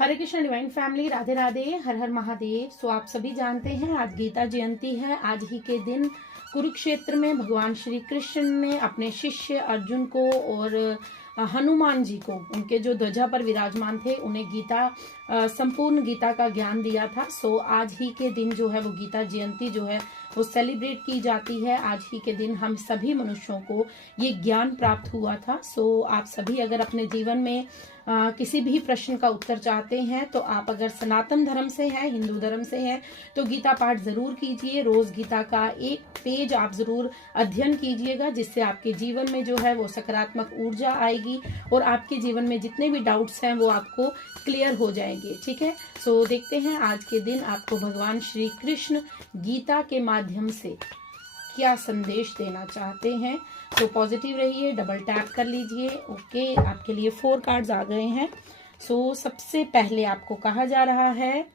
हरे Krishna divine family, Radhe Radhe, हर हर महादेव। सो आप सभी जानते हैं आज गीता जयंती है। आज ही के दिन कुरुक्षेत्र में भगवान श्री कृष्ण ने अपने शिष्य अर्जुन को और हनुमान जी को, उनके जो ध्वजा पर विराजमान थे, उन्हें गीता संपूर्ण गीता का ज्ञान दिया था। सो आज ही के दिन जो है वो गीता जयंती जो है वो सेलिब्रेट की जाती है। आज ही के दिन हम सभी मनुष्यों को ये ज्ञान प्राप्त हुआ था। सो आप सभी अगर अपने जीवन में किसी भी प्रश्न का उत्तर चाहते हैं तो आप अगर सनातन धर्म से हैं, हिंदू धर्म से हैं, तो गीता पाठ जरूर कीजिए। रोज गीता का एक पेज आप जरूर अध्ययन कीजिएगा, जिससे आपके जीवन में जो है वो सकारात्मक ऊर्जा आएगी और आपके जीवन में जितने भी डाउट्स हैं वो आपको क्लियर हो जाएंगे। ठीक है, सो देखते हैं आज के दिन आपको भगवान श्री कृष्ण गीता के माध्यम से क्या संदेश देना चाहते हैं। तो पॉजिटिव रहिए, डबल टैप कर लीजिए। ओके, आपके लिए 4 कार्ड्स आ गए हैं। सो सबसे पहले आपको कहा जा रहा है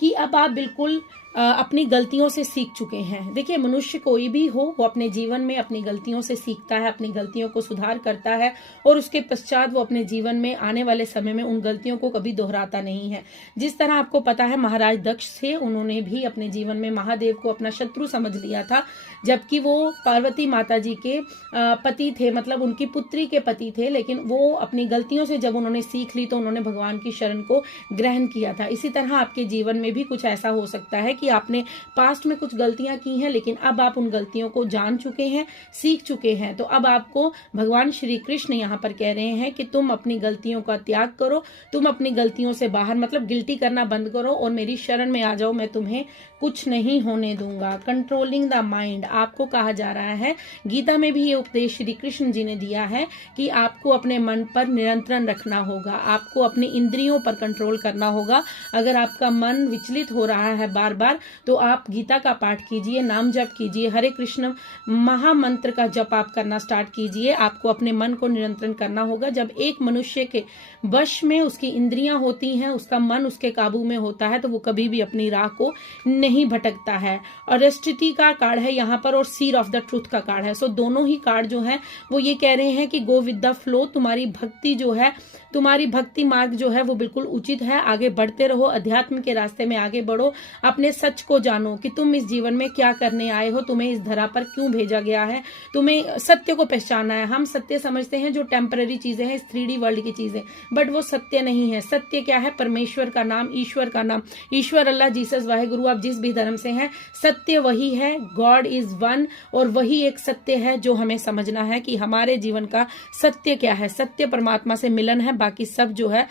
कि अब आप बिल्कुल अपनी गलतियों से सीख चुके हैं। देखिए, मनुष्य कोई भी हो, वो अपने जीवन में अपनी गलतियों से सीखता है, अपनी गलतियों को सुधार करता है और उसके पश्चात वो अपने जीवन में आने वाले समय में उन गलतियों को कभी दोहराता नहीं है। जिस तरह आपको पता है महाराज दक्ष थे, उन्होंने भी अपने जीवन में महादेव को अपना शत्रु समझ लिया था, जबकि वो पार्वती माता जी के पति थे, मतलब उनकी पुत्री के पति थे। लेकिन वो अपनी गलतियों से जब उन्होंने सीख ली तो उन्होंने भगवान की शरण को ग्रहण किया था। इसी तरह आपके जीवन में भी कुछ ऐसा हो सकता है कि आपने पास्ट में कुछ गलतियां की हैं, लेकिन अब आप उन गलतियों को जान चुके हैं, सीख चुके हैं। तो अब आपको भगवान श्री कृष्ण यहाँ पर कह रहे हैं कि तुम अपनी गलतियों का त्याग करो, तुम अपनी गलतियों से बाहर, मतलब गिल्टी करना बंद करो और मेरी शरण में आ जाओ। मैं तुम्हें कुछ नहीं होने दूंगा। कंट्रोलिंग द माइंड आपको कहा जा रहा है। गीता में भी ये उपदेश श्री कृष्ण जी ने दिया है कि आपको अपने मन पर नियंत्रण रखना होगा, आपको अपनी इंद्रियों पर कंट्रोल करना होगा। अगर आपका मन विचलित हो रहा है बार बार, तो आप गीता का पाठ कीजिए, नाम जप कीजिए, हरे कृष्ण महामंत्र का जप आप करना स्टार्ट कीजिए। आपको अपने मन को नियंत्रण करना होगा। जब एक मनुष्य के वश में उसकी इंद्रियां होती हैं, उसका मन उसके काबू में होता है, तो वो कभी भी अपनी राह को नहीं भटकता है। और ऑनेस्टी का कार्ड है यहाँ पर और सीर ऑफ द ट्रूथ का कार्ड है। सो दोनों ही कार्ड जो है वो ये कह रहे हैं कि गो विद द फ्लो। तुम्हारी भक्ति जो है, तुम्हारी भक्ति मार्ग जो है वो बिल्कुल उचित है। आगे बढ़ते रहो, अध्यात्म के रास्ते में आगे बढ़ो। अपने सच को जानो कि तुम इस जीवन में क्या करने आए हो, तुम्हें इस धरा पर क्यों भेजा गया है, तुम्हें सत्य को पहचाना है। हम सत्य समझते हैं जो टेम्पररी चीजें हैं, इस 3D वर्ल्ड की चीजें, बट वो सत्य नहीं है। सत्य क्या है? परमेश्वर का नाम, ईश्वर का नाम, ईश्वर, अल्लाह, जीसस, वाहेगुरु, आप जिस भी धर्म से हैं, सत्य वही है। गॉड इज वन, और वही एक सत्य है जो हमें समझना है कि हमारे जीवन का सत्य क्या है। सत्य परमात्मा से मिलन है, बाकी सब जो है